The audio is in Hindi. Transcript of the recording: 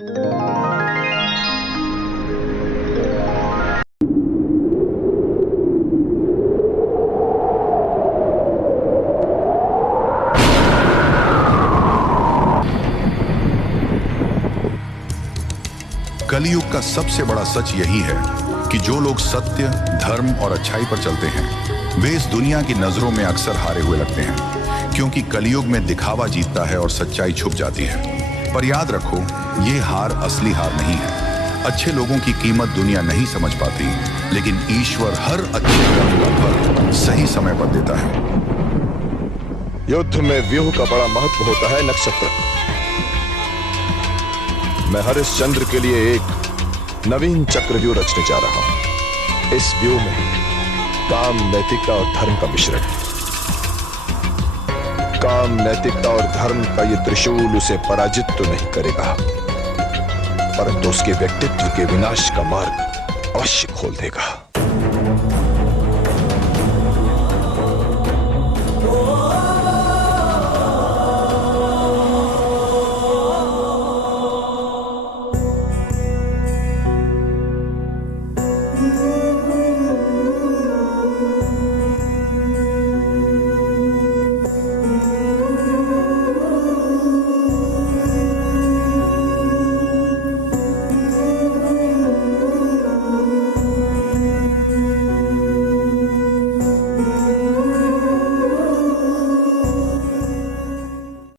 कलयुग का सबसे बड़ा सच यही है कि जो लोग सत्य, धर्म और अच्छाई पर चलते हैं वे इस दुनिया की नजरों में अक्सर हारे हुए लगते हैं, क्योंकि कलयुग में दिखावा जीतता है और सच्चाई छुप जाती है। पर याद रखो, ये हार असली हार नहीं है। अच्छे लोगों की कीमत दुनिया नहीं समझ पाती, लेकिन ईश्वर हर अच्छे कर्म का फल सही समय पर देता है। युद्ध में व्यूह का बड़ा महत्व होता है नक्षत्र। मैं हरिश्चंद्र के लिए एक नवीन चक्रव्यूह रचने जा रहा हूं। इस व्यूह में काम, नैतिकता और धर्म का मिश्रण है। काम, नैतिकता और धर्म का ये त्रिशूल उसे पराजित तो नहीं करेगा, परंतु उसके व्यक्तित्व के विनाश का मार्ग अवश्य खोल देगा।